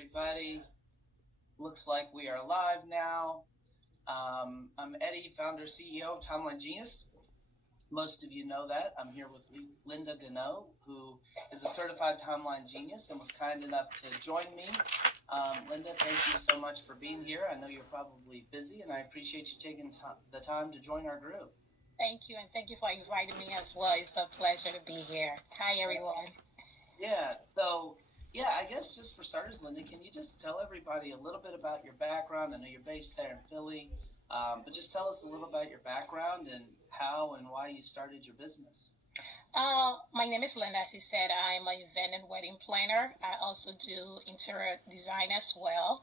everybody. Looks like we are live now. I'm Eddie, founder, CEO of Timeline Genius. Most of you know that. I'm here with Lynda Gono, who is a certified timeline genius and was kind enough to join me. Lynda, thank you so much for being here. I know you're probably busy, and I appreciate you taking the time to join our group. Thank you, and thank you for inviting me as well. It's a pleasure to be here. Hi, everyone. Yeah, so I guess just for starters, Lynda, can you just tell everybody a little bit about your background? I know you're based there in Philly, but just tell us a little about your background and how and why you started your business. My name is Lynda. As you said, I'm an event and wedding planner. I also do interior design as well.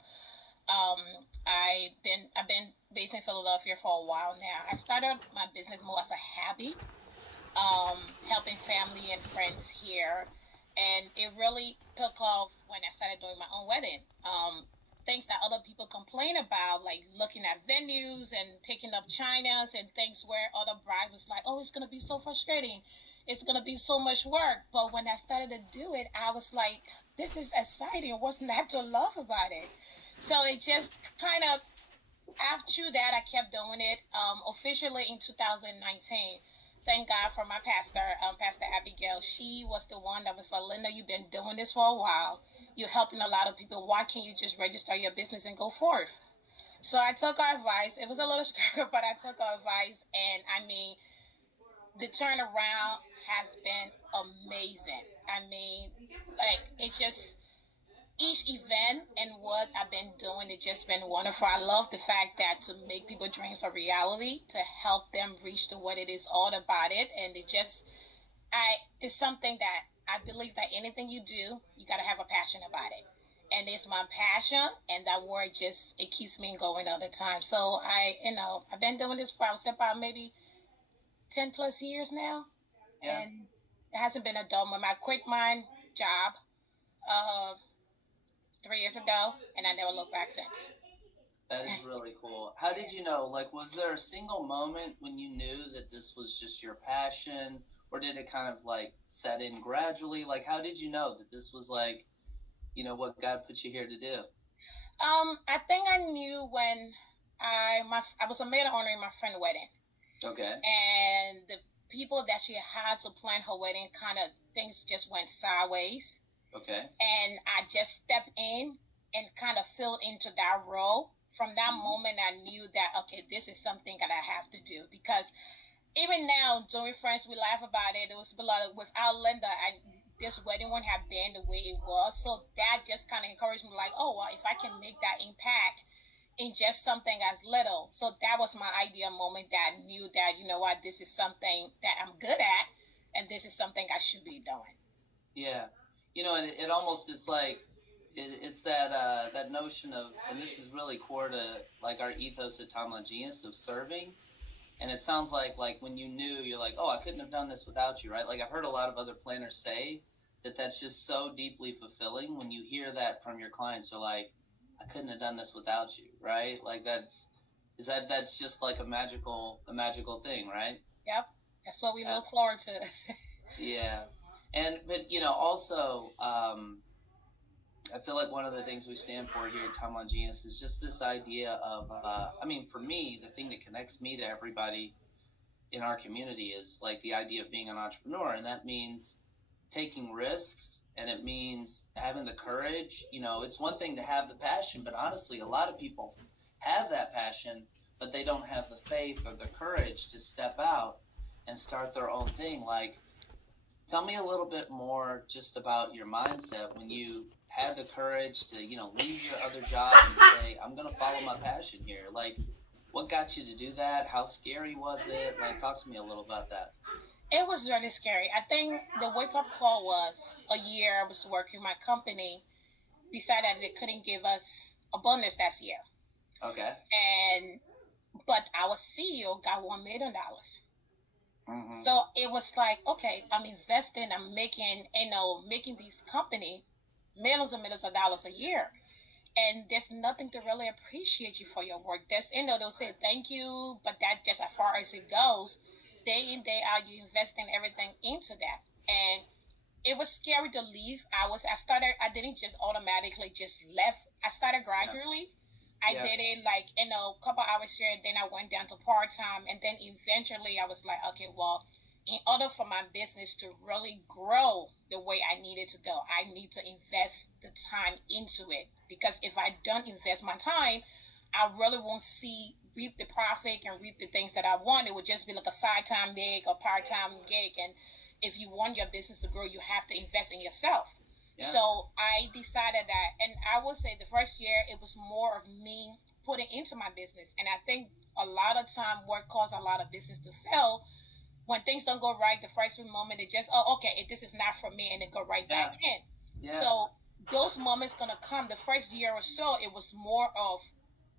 I've been based in Philadelphia for a while now. I started my business more as a hobby, helping family and friends here, and it really took off when I started doing my own wedding. Things that other people complain about, like looking at venues and picking up chinas and things where other bride was like, "Oh, it's gonna be so frustrating. It's gonna be so much work." But when I started to do it, I was like, "This is exciting. What's not to love about it?" So it just kind of, after that, I kept doing it officially in 2019. Thank God for my pastor, Pastor Abigail. She was the one that was like, "Lynda, you've been doing this for a while. You're helping a lot of people. Why can't you just register your business and go forth?" So I took her advice. It was a little scary, but I took her advice. And I mean, the turnaround has been amazing. I mean, like, it's just each event and what I've been doing, it's just been wonderful. I love the fact that to make people dreams a reality, to help them reach to what it is all about it. And it's something that I believe that anything you do, you got to have a passion about it. And it's my passion, and that word it keeps me going all the time. So I've been doing this for, I would say, about maybe 10 plus years now. Yeah. And it hasn't been a dull moment. I quit my job, 3 years ago, and I never looked back since. That is really cool. How did you know? Like, was there a single moment when you knew that this was just your passion, or did it kind of like set in gradually? Like, how did you know that this was like, what God put you here to do? I think I knew when I was a maid of honor in my friend's wedding. Okay. And the people that she had to plan her wedding, kind of things just went sideways. Okay. And I just stepped in and kind of fell into that role. From that moment, I knew that, okay, this is something that I have to do. Because even now, doing friends, we laugh about it. It was a lot without Lynda, this wedding wouldn't have been the way it was. So that just kind of encouraged me, like, oh, well, if I can make that impact in just something as little. So that was my ideal moment that I knew that, you know what, this is something that I'm good at, and this is something I should be doing. Yeah. And it almost, it's like, it's that notion of, and this is really core to like our ethos at Timeline Genius of serving. And it sounds like when you knew, you're like, oh, I couldn't have done this without you, right? Like, I've heard a lot of other planners say that that's just so deeply fulfilling when you hear that from your clients. They're like, I couldn't have done this without you, right? Like, that's just like a magical thing, right? Yep, that's what we look forward to. Yeah, but also, I feel like one of the things we stand for here at Timeline Genius is just this idea of, for me, the thing that connects me to everybody in our community is like the idea of being an entrepreneur. And that means taking risks, and it means having the courage. It's one thing to have the passion, but honestly, a lot of people have that passion, but they don't have the faith or the courage to step out and start their own thing. Like, tell me a little bit more just about your mindset when you had the courage to, leave your other job and say, I'm going to follow my passion here. Like, what got you to do that? How scary was it? Like, talk to me a little about that. It was really scary. I think the wake-up call was a year I was working my company, decided they couldn't give us a bonus that year. Okay. But our CEO got $1 million. Mm-hmm. So it was like, okay, I'm investing, I'm making these company millions and millions of dollars a year. And there's nothing to really appreciate you for your work. They'll say thank you, but that just as far as it goes. Day in, day out, you investing everything into that. And it was scary to leave. I didn't just automatically just left. I started gradually. I Yeah. did it like, a couple hours here, and then I went down to part time, and then eventually I was like, okay, well, in order for my business to really grow the way I needed to go, I need to invest the time into it. Because if I don't invest my time, I really won't reap the profit and reap the things that I want. It would just be like a side time gig or part time gig. And if you want your business to grow, you have to invest in yourself. Yeah. So I decided that, and I will say the first year it was more of me putting into my business. And I think a lot of time what caused a lot of business to fail, when things don't go right the first moment, it just, oh, okay, this is not for me, and then go right back in. Yeah. So those moments gonna come. The first year or so, it was more of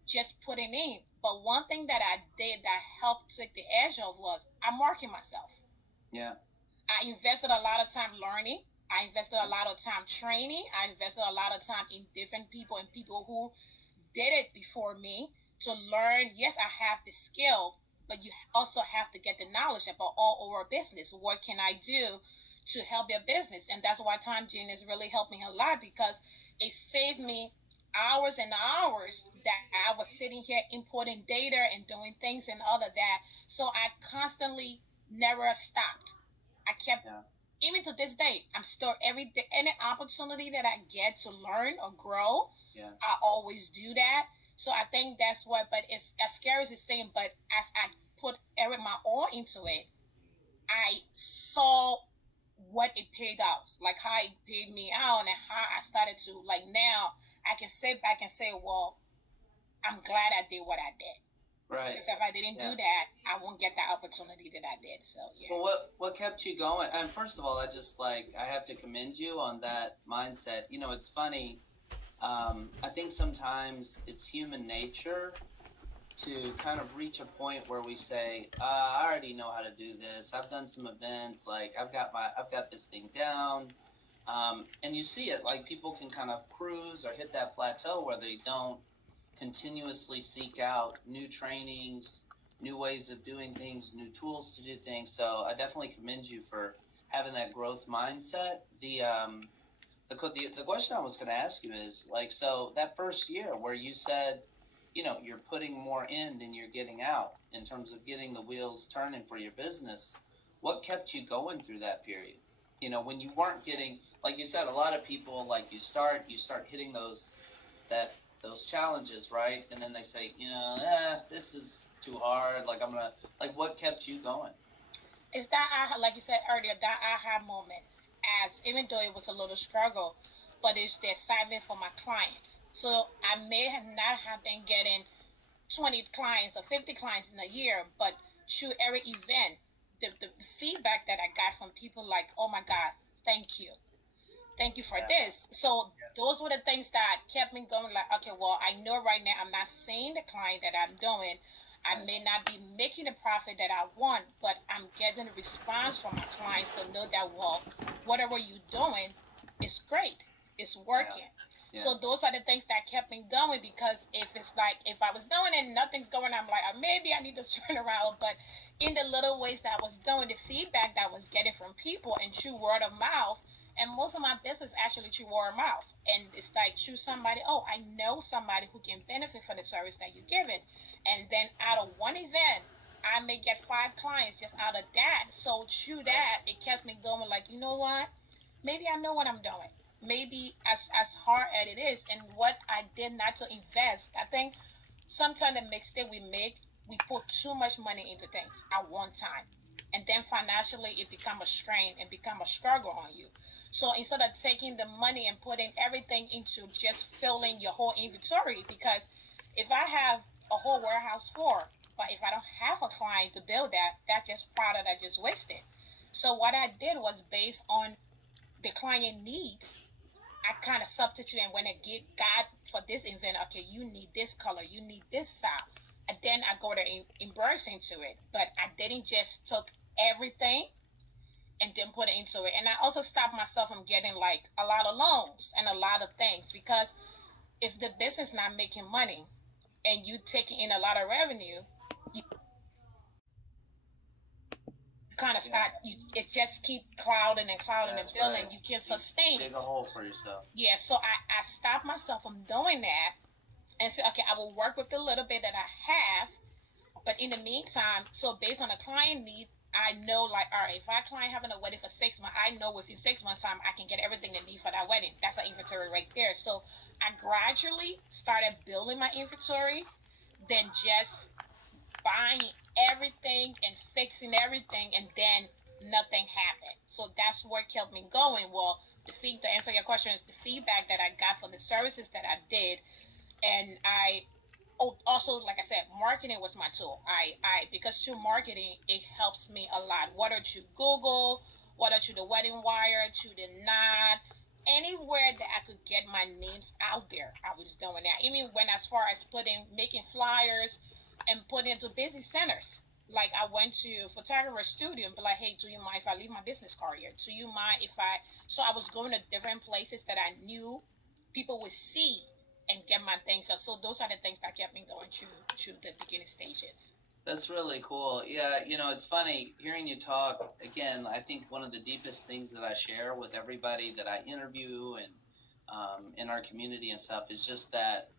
just putting in. But one thing that I did that helped take the edge off was I market myself. Yeah. I invested a lot of time learning. I invested a lot of time training. I invested a lot of time in different people and people who did it before me to learn. Yes, I have the skill, but you also have to get the knowledge about all over business. What can I do to help your business? And that's why Time Gene is really helping a lot, because it saved me hours and hours that I was sitting here importing data and doing things and all of that. So I constantly never stopped. I kept, even to this day, I'm still every day, any opportunity that I get to learn or grow, I always do that. So I think that's what, but it's as scary as it's saying, but as I put my all into it, I saw what it paid out, like how it paid me out, and how I started to, like, now I can sit back and say, well, I'm glad I did what I did. Right. Because if I didn't do that, I won't get the opportunity that I did. So yeah. Well, what kept you going? And first of all, I have to commend you on that mindset. You know, it's funny. I think sometimes it's human nature to kind of reach a point where we say, I already know how to do this. I've done some events. Like I've got this thing down. And you see it, like people can kind of cruise or hit that plateau where they don't continuously seek out new trainings, new ways of doing things, new tools to do things. So I definitely commend you for having that growth mindset. The question I was going to ask you is, like, so that first year where you said, you know, you're putting more in than you're getting out in terms of getting the wheels turning for your business, what kept you going through that period? You know, when you weren't getting, like you said, a lot of people, like you start hitting those challenges, right? And then they say, you know, this is too hard. Like what kept you going? It's that aha, like you said earlier, that aha moment. As even though it was a little struggle, but it's the assignment for my clients. So I may have not have been getting 20 clients or 50 clients in a year, but through every event, the feedback that I got from people like, oh my God, thank you. Thank you for this. So those were the things that kept me going. Like, okay, well, I know right now I'm not seeing the client that I'm doing. I may not be making the profit that I want, but I'm getting a response from my clients to know that, well, whatever you're doing is great. It's working. Yeah. So those are the things that kept me going, because if it's like, if I was doing it and nothing's going, I'm like, maybe I need to turn around. But in the little ways that I was doing, the feedback that I was getting from people and through word of mouth, and most of my business actually through word of mouth. And it's like through somebody, oh, I know somebody who can benefit from the service that you're giving. And then out of one event, I may get 5 clients just out of that. So through that, it kept me going like, you know what? Maybe I know what I'm doing. Maybe as hard as it is, and what I did not to invest. I think sometimes the mistake we make, we put too much money into things at one time. And then financially, it becomes a strain and become a struggle on you. So instead of taking the money and putting everything into just filling your whole inventory, because if I have a whole warehouse full, but if I don't have a client to build that, that's just product I just wasted. So what I did was based on the client needs. I kind of substitute, and when I get God for this event, okay, you need this color, you need this style, and then I go to embrace into it. But I didn't just took everything and then put it into it. And I also stopped myself from getting like a lot of loans and a lot of things, because if the business not making money and you taking in a lot of revenue, you kind of start, it just keep clouding and clouding and building. Right. You can't sustain Dig it. a hole for yourself. Yeah, so I stopped myself from doing that and said, okay, I will work with the little bit that I have. But in the meantime, so based on a client need, I know like, all right, if our client having a wedding for 6 months, I know within 6 months time, I can get everything they need for that wedding. That's an inventory right there. So I gradually started building my inventory, then just buying everything and fixing everything, and then nothing happened. So that's what kept me going. Well, to answer your question is the feedback that I got from the services that I did, and also, like I said, marketing was my tool. Because through marketing, it helps me a lot. Whether through Google, whether through the Wedding Wire, through the Knot, anywhere that I could get my names out there, I was doing that. Even when as far as making flyers and putting into busy centers. Like I went to photographer studio and be like, hey, do you mind if I leave my business card here? Do you mind if so I was going to different places that I knew people would see and get my things. So those are the things that kept me going through the beginning stages. That's really cool. Yeah, it's funny hearing you talk. Again, I think one of the deepest things that I share with everybody that I interview and in our community and stuff is just that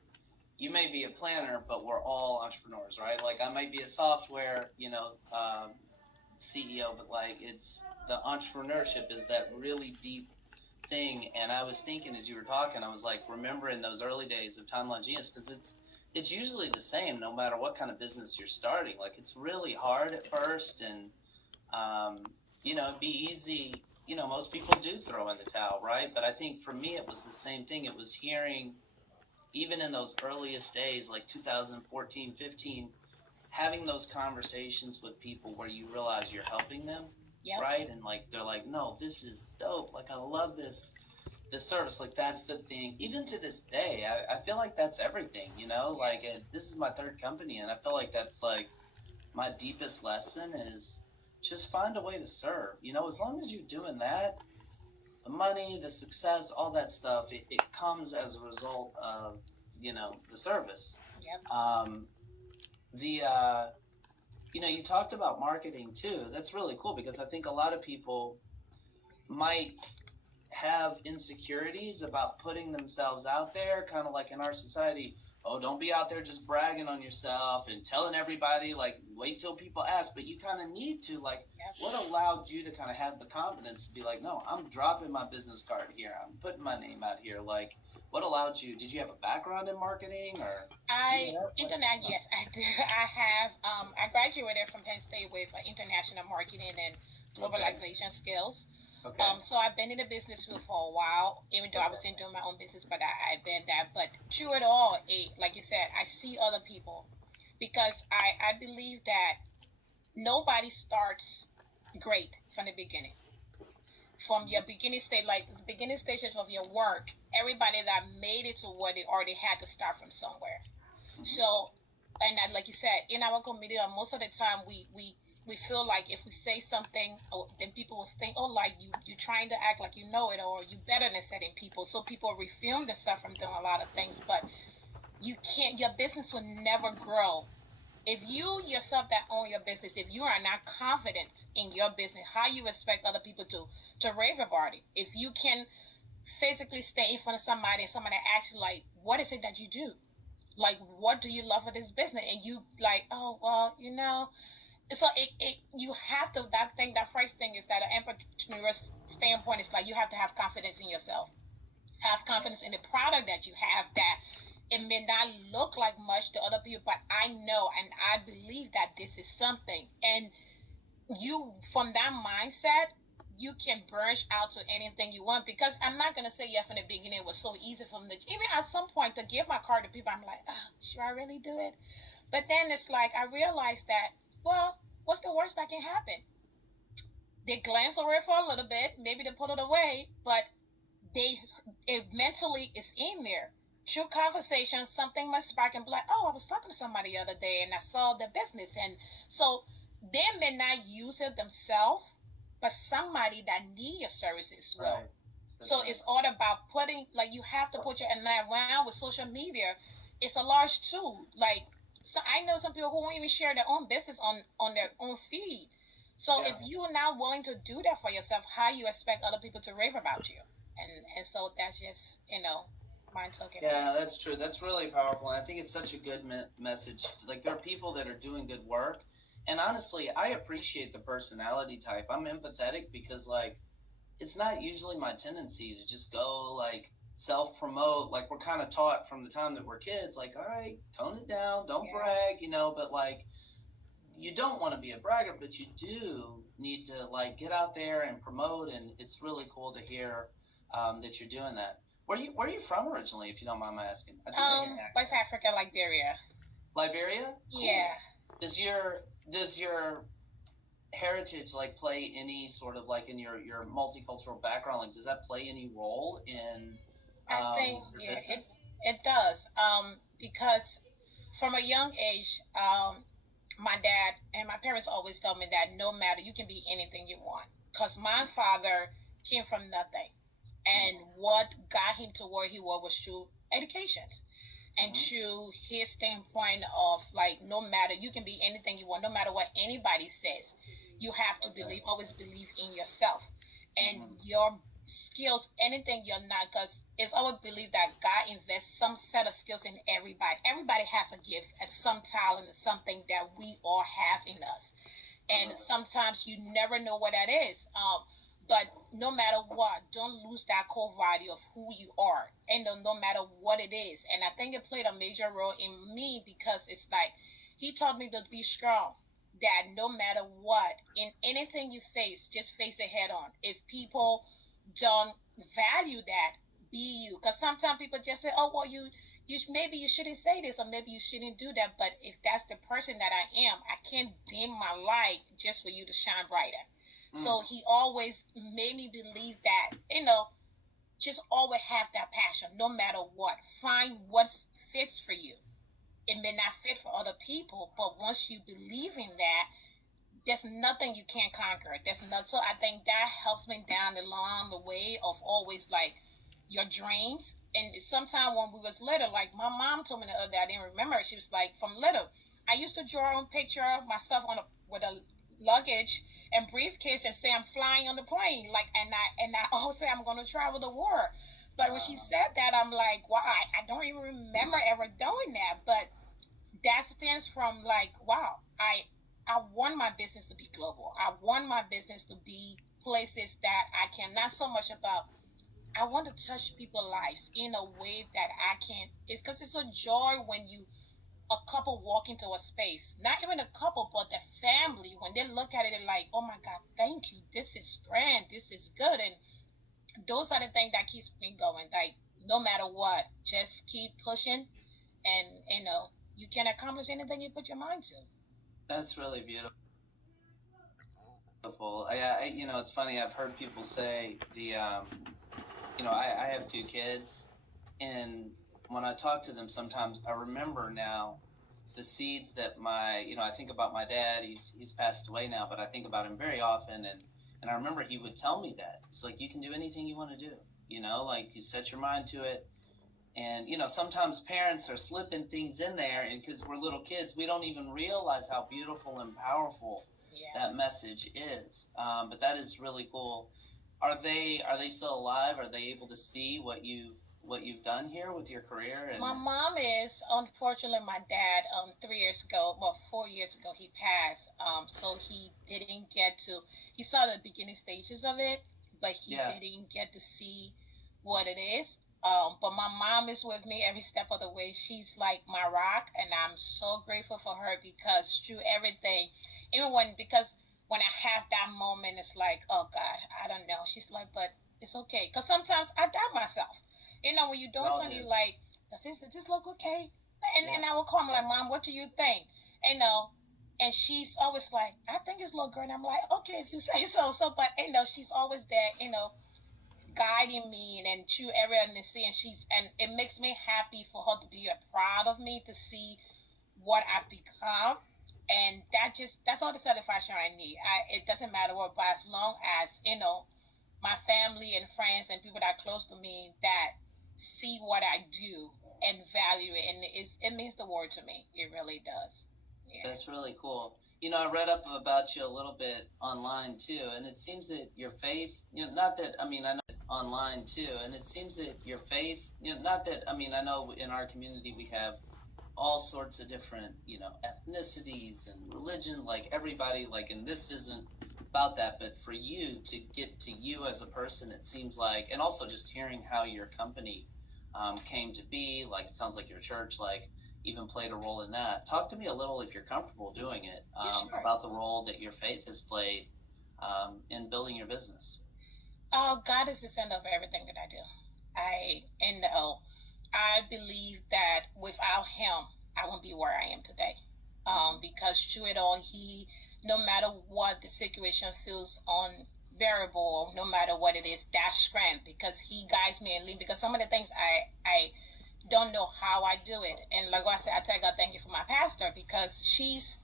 you may be a planner, but we're all entrepreneurs, right? Like I might be a software, CEO, but like it's the entrepreneurship is that really deep thing. And I was thinking as you were talking, I was like remembering those early days of Timeline Genius because it's usually the same no matter what kind of business you're starting. Like it's really hard at first, and it'd be easy. Most people do throw in the towel, right? But I think for me, it was the same thing. It was hearing, even in those earliest days, like 2014, 15, having those conversations with people where you realize you're helping them, Yep. right? And like they're like, no, this is dope. Like I love this service. Like that's the thing. Even to this day, I feel like that's everything. Like this is my third company, and I feel like that's like my deepest lesson is just find a way to serve. As long as you're doing that, the money, the success, all that stuff, it comes as a result of the service. Yep. You talked about marketing too. That's really cool because I think a lot of people might have insecurities about putting themselves out there, kind of like in our society. Oh, don't be out there just bragging on yourself and telling everybody, like, wait till people ask. But you kind of need to, like, what allowed you to kind of have the confidence to be like, no, I'm dropping my business card here. I'm putting my name out here. Like, what allowed you? Did you have a background in marketing or? Internet, yes, I did. I have. I graduated from Penn State with international marketing and globalization skills. Okay. So I've been in the business field for a while, even though I wasn't doing my own business, but I've been that. But through it all, like you said, I see other people because I believe that nobody starts great from the beginning. From your beginning stage, like the beginning stages of your work, everybody that made it to where they already had to start from somewhere. Mm-hmm. So, and like you said, in our community, most of the time we feel like if we say something, then people will think, oh, like you trying to act like you know it, or you better than certain people. So people refrain themselves from doing a lot of things, but you can't. Your business will never grow if you yourself that own your business. If you are not confident in your business, how you expect other people to rave about it? If you can physically stay in front of somebody and somebody asks you like, what is it that you do? Like, what do you love for this business? And you like, oh well, So you have to, that first thing is that an entrepreneur standpoint is like you have to have confidence in yourself, have confidence in the product that you have, that it may not look like much to other people, but I know and I believe that this is something. And you, from that mindset, you can branch out to anything you want. Because I'm not going to say, yeah, from the beginning it was so easy from even at some point to give my card to people, I'm like, oh, should I really do it? But then it's like, I realized that, well, what's the worst that can happen? They glance over it for a little bit, maybe they put it away, but it mentally is in there. True conversation, something must spark and be like, oh, I was talking to somebody the other day and I saw the business. And so they may not use it themselves, but somebody that need your services will. Right. So right. It's all about putting, like you have to put your, and now with social media, it's a large tool. Like, so I know some people who won't even share their own business on their own feed. So Yeah. if you are not willing to do that for yourself, how you expect other people to rave about you? And so that's just, mind looking at Yeah, it. that's true. That's really powerful. And I think it's such a good message. Like, there are people that are doing good work. And honestly, I appreciate the personality type. I'm empathetic because, like, it's not usually my tendency to just go, like, self promote. Like, we're kind of taught from the time that we're kids, like, all right, tone it down, don't Yeah. brag, but like, you don't want to be a bragger, but you do need to, like, get out there and promote. And it's really cool to hear that you're doing that. Where are you from originally, if you don't mind my asking? I think I hear an West accent. Africa, Liberia. Liberia? Yeah. Cool. Does your heritage, like, play any sort of, like, in your multicultural background, like, does that play any role in I think your yeah, business? it does. Because from a young age, my dad and my parents always told me that no matter you can be anything you want. Cause my father came from nothing, and Mm-hmm. what got him to where he was through education and Mm-hmm. to his standpoint of like no matter you can be anything you want, no matter what anybody says, you have to Love that. always believe in yourself and Mm-hmm. your skills, anything you're not, because it's always believed that God invests some set of skills in everybody. Everybody has a gift and some talent and something that we all have in us, I and love it. sometimes you never know what that is. But no matter what, don't lose that core value of who you are, and no matter what it is. And I think it played a major role in me because it's like he taught me to be strong. That no matter what, in anything you face, just face it head on. If people don't value that, be you. Because sometimes people just say, "Oh, well, you maybe you shouldn't say this or maybe you shouldn't do that." But if that's the person that I am, I can't dim my light just for you to shine brighter. Mm. So he always made me believe that, just always have that passion no matter what. Find what fits for you. It may not fit for other people, but once you believe in that, there's nothing you can't conquer. There's not. So I think that helps me down along the way of always like your dreams. And sometimes when we was little, like my mom told me the other day, I didn't remember. She was like, from little, I used to draw a picture of myself on a with a luggage and briefcase and say I'm flying on the plane, like, and I always say I'm going to travel the world. But when she Wow. said that, I'm like, wow, I don't even remember ever doing that. But that stems from like, wow, I want my business to be global. I want my business to be places that I can not so much about. I want to touch people's lives in a way that I can. It's because it's a joy when you a couple walk into a space, not even a couple, but the family, when they look at it and like, oh my God, thank you. This is grand. This is good. And those are the things that keeps me going. Like, no matter what, just keep pushing and, you can accomplish anything you put your mind to. That's really beautiful. It's funny. I've heard people say I have two kids, and when I talk to them, sometimes I remember now the seeds that I think about my dad. He's passed away now, but I think about him very often, and I remember he would tell me that it's like, you can do anything you want to do. Like, you set your mind to it. And sometimes parents are slipping things in there, and because we're little kids, we don't even realize how beautiful and powerful Yeah. that message is. But that is really cool. Are they still alive? Are they able to see what you've done here with your career? And My mom is. Unfortunately, my dad, 3 years ago, well, 4 years ago, he passed. So he didn't get to. He saw the beginning stages of it, but he yeah, didn't get to see what it is. But my mom is with me every step of the way. She's like my rock, and I'm so grateful for her because through everything, even because when I have that moment, it's like, oh God, I don't know. She's like, but it's okay, because sometimes I doubt myself. When you're we doing all something, do. you're like, does this look okay? And Yeah, and I will call me like, Mom, what do you think? And she's always like, I think it's look good. And I'm like, okay, if you say so. So, but she's always there, guiding me and through everything to see. And it makes me happy for her to be proud of me to see what I've become. And that's all the satisfaction I need. It doesn't matter what, but as long as my family and friends and people that are close to me that see what I do and value it, and it means the world to me. It really does. Yeah. that's really cool. I read up about you a little bit online too, and it seems that your faith, not that, I mean, I know online too, and it seems that your faith, not that, I mean, I know in our community we have all sorts of different, ethnicities and religion, like everybody, like, and this isn't about that, but for you to get to you as a person, it seems like, and also just hearing how your company came to be, like, it sounds like your church, like, even played a role in that. Talk to me a little, if you're comfortable doing it, Yeah, sure. about the role that your faith has played in building your business. Oh, God is the center of everything that I do. I believe that without Him, I wouldn't be where I am today. Because through it all, He, no matter what the situation feels unbearable, no matter what it is, that strength, because He guides me and leads. Because some of the things I don't know how I do it, and like I said, I tell God thank you for my pastor, because she's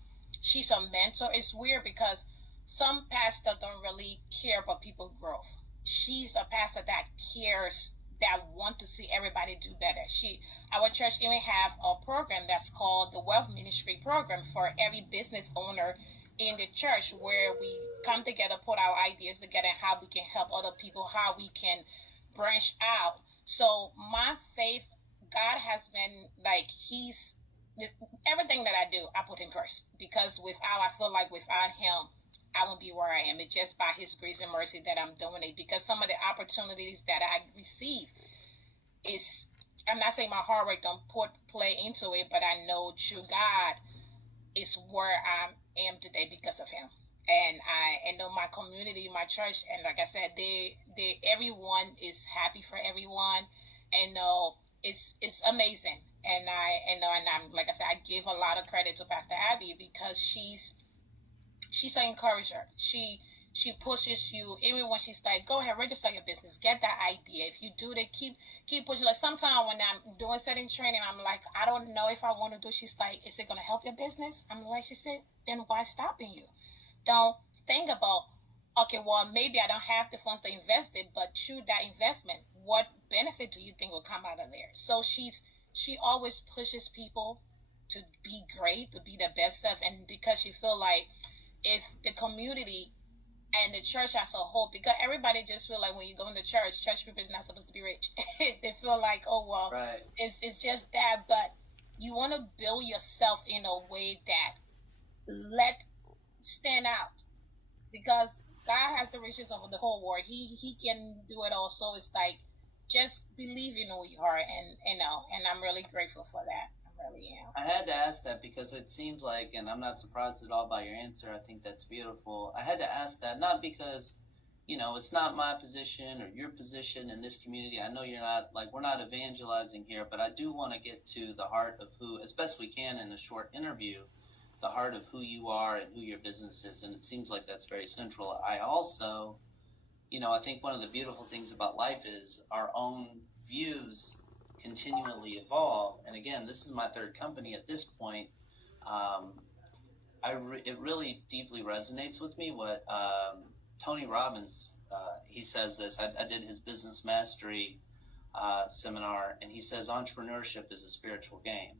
a mentor. It's weird because some pastors don't really care about people's growth. She's a pastor that cares, that want to see everybody do better. Our church even have a program that's called the Wealth Ministry Program for every business owner in the church, where we come together, put our ideas together, and how we can help other people, how we can branch out. So my faith, God has been like, He's everything that I do, I put Him first, because I feel like without Him, I won't be where I am. It's just by His grace and mercy that I'm doing it, because some of the opportunities that I receive is, I'm not saying my hard work don't play into it, but I know through God is where I am today because of Him. And I know my community, my church, and like I said, they everyone is happy for everyone, and it's amazing. And I'm, like I said, I give a lot of credit to Pastor Abby, because she's an encourager. She pushes you even when she's like, go ahead, register your business, get that idea. If you do that, keep pushing. Like, sometimes when I'm doing certain training, I'm like, I don't know if I want to do. She's like, is it going to help your business? I'm like, she said, then why stopping you? Don't think about, okay, well, maybe I don't have the funds to invest it, but through that investment, what benefit do you think will come out of there? So she always pushes people to be great, to be their best self, and because she feel like if the community and the church as a whole, because everybody just feel like when you go into church people is not supposed to be rich. They feel like, oh well, Right. it's just that, but you want to build yourself in a way that let stand out, because God has the riches over the whole world. He can do it all. So it's like, just believe in who you are, and and I'm really grateful for that. I really am. I had to ask that because it seems like, and I'm not surprised at all by your answer. I think that's beautiful. I had to ask that, not because, it's not my position or your position in this community. I know you're not, like, we're not evangelizing here, but I do want to get to the heart of who, as best we can in a short interview, the heart of who you are and who your business is. And it seems like that's very central. I also, I think one of the beautiful things about life is our own views continually evolve. And again, this is my third company at this point. It really deeply resonates with me what Tony Robbins, he says this. I did his business mastery seminar, and he says entrepreneurship is a spiritual game.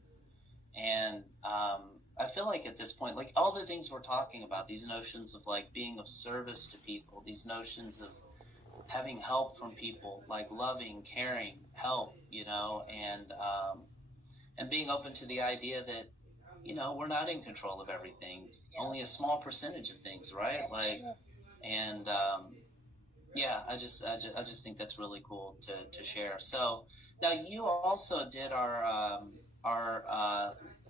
And I feel like at this point, like all the things we're talking about, these notions of like being of service to people, these notions of having help from people, like loving, caring, help, and being open to the idea that, we're not in control of everything, only a small percentage of things, right? Like, and yeah, I just think that's really cool to share. So now you also did our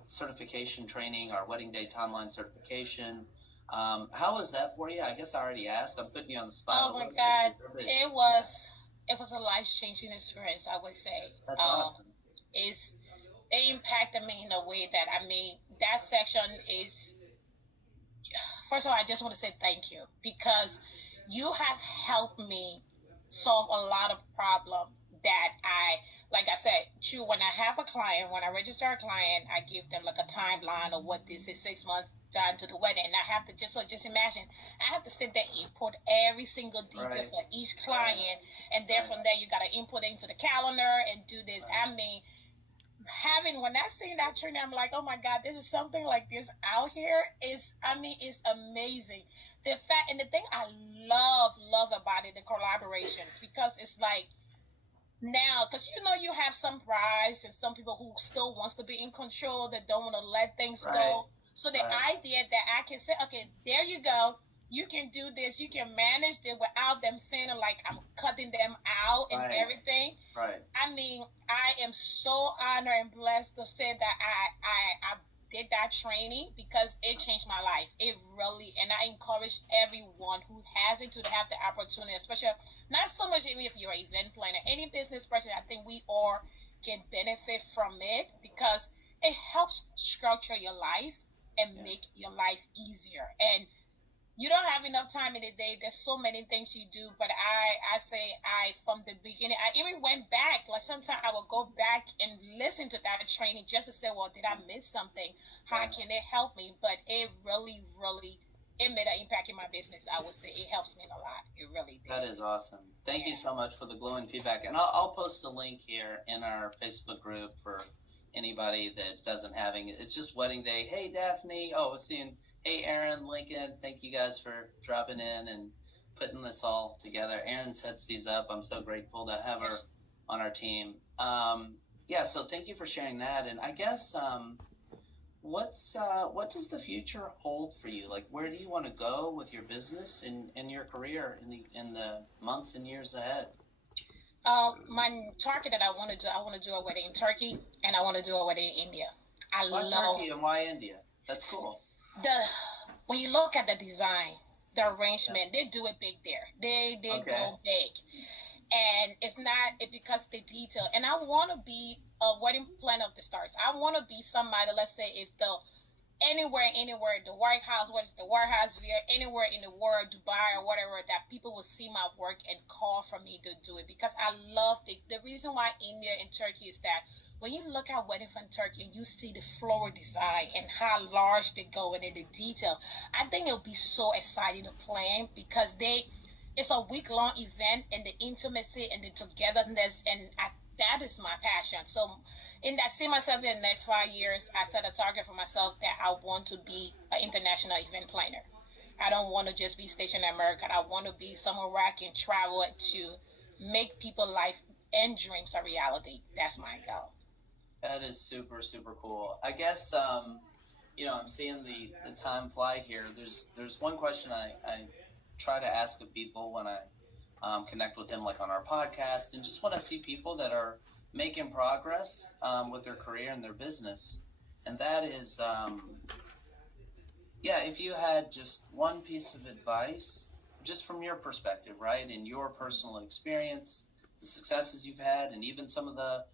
certification training, our wedding day timeline certification. How was that for you? I guess I already asked. I'm putting you on the spot. Oh my God, it was a life changing experience. I would say. That's awesome. It impacted me in a way that, I mean, that section is. First of all, I just want to say thank you, because you have helped me solve a lot of problems that like I said, when I have a client, when I register a client, I give them like a timeline of what this is, 6 months down to the wedding. And I have to just imagine, I have to sit there and input every single detail for each client. And then from there, you got to input into the calendar and do this. I mean, when I seen that training, I'm like, oh my God, this is something like this out here. It's amazing. The fact and the thing I love about it, the collaborations, because it's like now, because you have some brides and some people who still wants to be in control, that don't want to let things go. So the idea that I can say, okay, there you go. You can do this. You can manage it without them feeling like I'm cutting them out and everything. Right. I mean, I am so honored and blessed to say that I did that training, because it changed my life. It really, and I encourage everyone who has it to have the opportunity, especially not so much even if you're an event planner, any business person. I think we all can benefit from it, because it helps structure your life and make your life easier. And you don't have enough time in the day. There's so many things you do, but I say from the beginning, I even went back. Like sometimes I will go back and listen to that training just to say, well, did I miss something? How can it help me? But it really, really, it made an impact in my business. I would say it helps me a lot. It really did. That is awesome. Thank you so much for the glowing feedback. And I'll post a link here in our Facebook group for anybody that doesn't have it. It's just wedding day. Hey, Daphne. Oh, we're seeing. Hey, Aaron, Lincoln, thank you guys for dropping in and putting this all together. Aaron sets these up. I'm so grateful to have her on our team. So thank you for sharing that. And I guess what does the future hold for you? Like, where do you want to go with your business and your career in the months and years ahead? My target that I want to do a wedding in Turkey, and I want to do a wedding in India. Why love Turkey and why India? That's cool. When you look at the design, the arrangement, they do it big there. They go big, and it's not because the detail. And I want to be a wedding planner of the stars. I want to be somebody. Let's say if anywhere, the White House, what is the White House via anywhere in the world, Dubai or whatever, that people will see my work and call for me to do it, because I love the reason why India and Turkey is that. When you look at wedding from Turkey and you see the floral design and how large they go and in the detail, I think it'll be so exciting to plan, because it's a week-long event, and the intimacy and the togetherness, and that is my passion. So in that, see myself in the next 5 years, I set a target for myself that I want to be an international event planner. I don't want to just be stationed in America. I want to be somewhere where I can travel to make people's life and dreams a reality. That's my goal. That is super, super cool. I guess, I'm seeing the time fly here. There's one question I try to ask of people when I connect with them, like on our podcast, and just want to see people that are making progress with their career and their business. And that is, if you had just one piece of advice, just from your perspective, right, in your personal experience, the successes you've had, and even some of the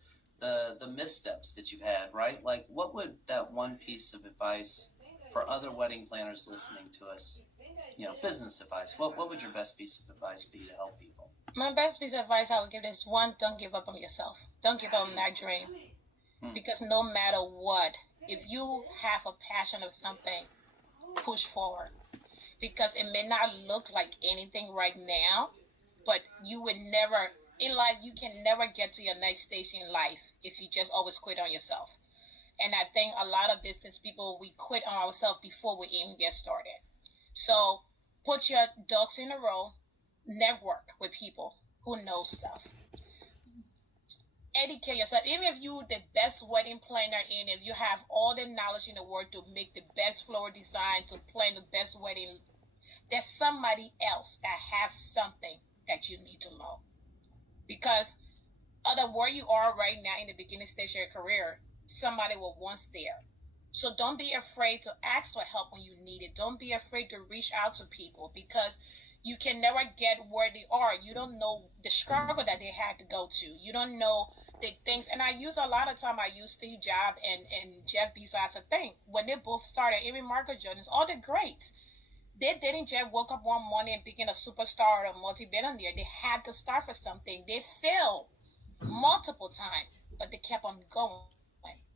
missteps that you've had, right? Like, what would that one piece of advice for other wedding planners listening to us, business advice, what would your best piece of advice be to help people? My best piece of advice I would give is, one, don't give up on yourself. Don't give up on that dream. Because no matter what, if you have a passion of something, push forward. Because it may not look like anything right now, but you would never... In life, you can never get to your next stage in life if you just always quit on yourself. And I think a lot of business people, we quit on ourselves before we even get started. So put your ducks in a row, network with people who know stuff. Educate yourself. Even if you're the best wedding planner if you have all the knowledge in the world to make the best floral design, to plan the best wedding, there's somebody else that has something that you need to know. Because where you are right now in the beginning stage of your career, somebody was once there. So don't be afraid to ask for help when you need it. Don't be afraid to reach out to people, because you can never get where they are. You don't know the struggle that they had to go to. You don't know the things. And I use Steve Jobs and Jeff Bezos as a thing. When they both started, even Marco Jones, all the greats, they didn't just woke up one morning and became a superstar or a multi-billionaire. They had to start for something. They failed multiple times, but they kept on going.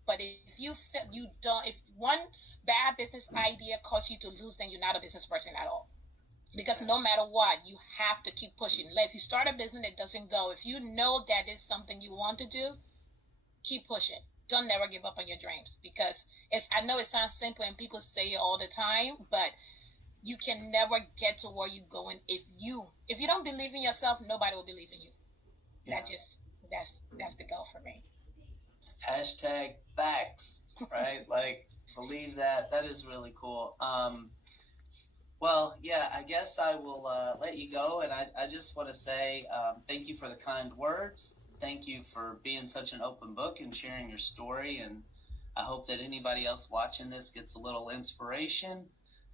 But if one bad business idea causes you to lose, then you're not a business person at all. Because no matter what, you have to keep pushing. Like if you start a business that doesn't go, if you know that is something you want to do, keep pushing. don't never give up on your dreams, because I know it sounds simple and people say it all the time, but you can never get to where you're going if you don't believe in yourself. Nobody will believe in you. Yeah. That's the goal for me. Hashtag facts, right? Like, believe that. That is really cool. Well, yeah, I guess I will let you go. And I just want to say thank you for the kind words. Thank you for being such an open book and sharing your story. And I hope that anybody else watching this gets a little inspiration,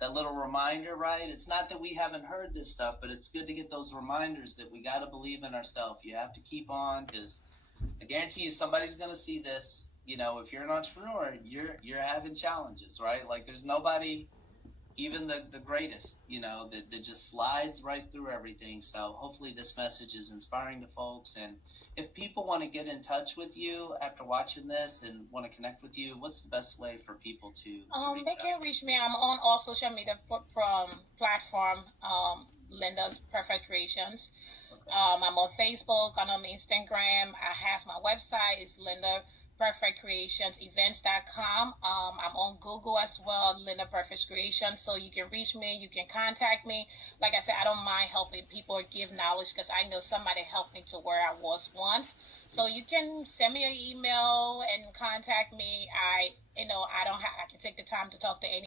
that little reminder, right? It's not that we haven't heard this stuff, but it's good to get those reminders that we got to believe in ourselves. You have to keep on, because I guarantee you somebody's going to see this. You know, if you're an entrepreneur, you're having challenges, right? Like, there's nobody, even the greatest, you know, that just slides right through everything. So hopefully this message is inspiring to folks. And if people want to get in touch with you after watching this and want to connect with you, what's the best way for people to they can reach me. I'm on all social media platform, Lynda's Perfect Creations. Okay. I'm on Facebook, I'm on Instagram. I have my website is Lynda Perfect Creations events.com. I'm on Google as well, Lynda Perfect Creations. So you can reach me, you can contact me. Like I said, I don't mind helping people give knowledge, because I know somebody helped me to where I was once. So you can send me an email and contact me. I can take the time to talk to any